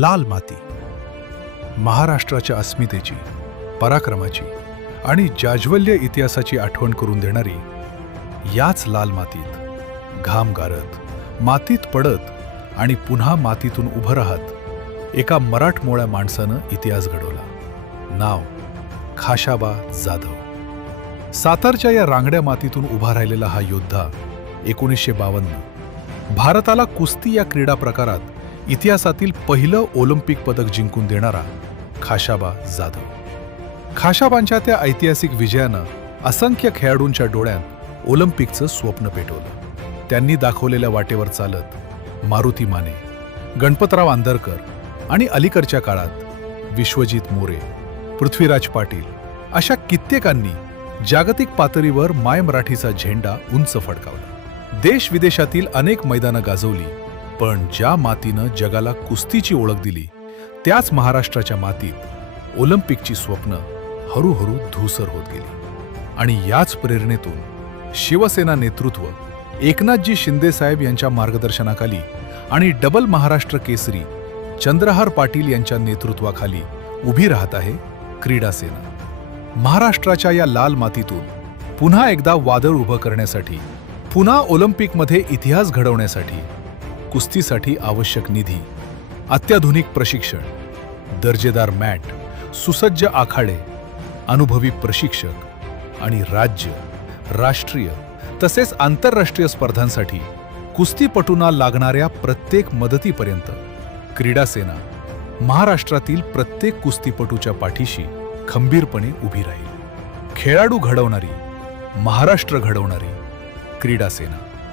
लाल माती महाराष्ट्राच्या अस्मितेची, पराक्रमाची आणि जाज्वल्य इतिहासाची आठवण करून देणारी याच लाल मातीत घाम गारत, मातीत पडत आणि पुन्हा मातीतून उभं राहत एका मराठमोळ्या माणसानं इतिहास घडवला. नाव खाशाबा जाधव. सातारच्या या रांगड्या मातीतून उभा राहिलेला हा योद्धा 1952 भारताला कुस्ती या क्रीडा प्रकारात इतिहासातील पहिलं ऑलिम्पिक पदक जिंकून देणारा खाशाबा जाधव. खाशाबांच्या त्या ऐतिहासिक विजयानं असंख्य खेळाडूंच्या डोळ्यात ऑलिम्पिकचं स्वप्न पेटवलं. त्यांनी दाखवलेल्या वाटेवर चालत मारुती माने, गणपतराव आंदरकर आणि अलीकडच्या काळात विश्वजित मोरे, पृथ्वीराज पाटील अशा कित्येकांनी जागतिक पातळीवर माय मराठीचा झेंडा उंच फडकावला. देश विदेशातील अनेक मैदानं गाजवली, पण ज्या मातीनं जगाला कुस्तीची ओळख दिली त्याच महाराष्ट्राच्या मातीत ऑलिम्पिकची स्वप्न हळूहळू धूसर होत गेली. आणि याच प्रेरणेतून शिवसेना नेतृत्व एकनाथजी शिंदे साहेब यांच्या मार्गदर्शनाखाली आणि डबल महाराष्ट्र केसरी चंद्रहार पाटील यांच्या नेतृत्वाखाली उभी राहत आहे क्रीडा सेना. महाराष्ट्राच्या या लाल मातीतून पुन्हा एकदा वादळ उभं करण्यासाठी, पुन्हा ऑलिम्पिकमध्ये इतिहास घडवण्यासाठी कुस्तीसाठी आवश्यक निधी, अत्याधुनिक प्रशिक्षण, दर्जेदार मॅट, सुसज्ज आखाडे, अनुभवी प्रशिक्षक आणि राज्य, राष्ट्रीय तसेच आंतरराष्ट्रीय स्पर्धांसाठी कुस्तीपटूंना लागणाऱ्या प्रत्येक मदतीपर्यंत क्रीडा सेना महाराष्ट्रातील प्रत्येक कुस्तीपटूच्या पाठीशी खंबीरपणे उभी राहील. खेळाडू घडवणारी, महाराष्ट्र घडवणारी क्रीडा सेना.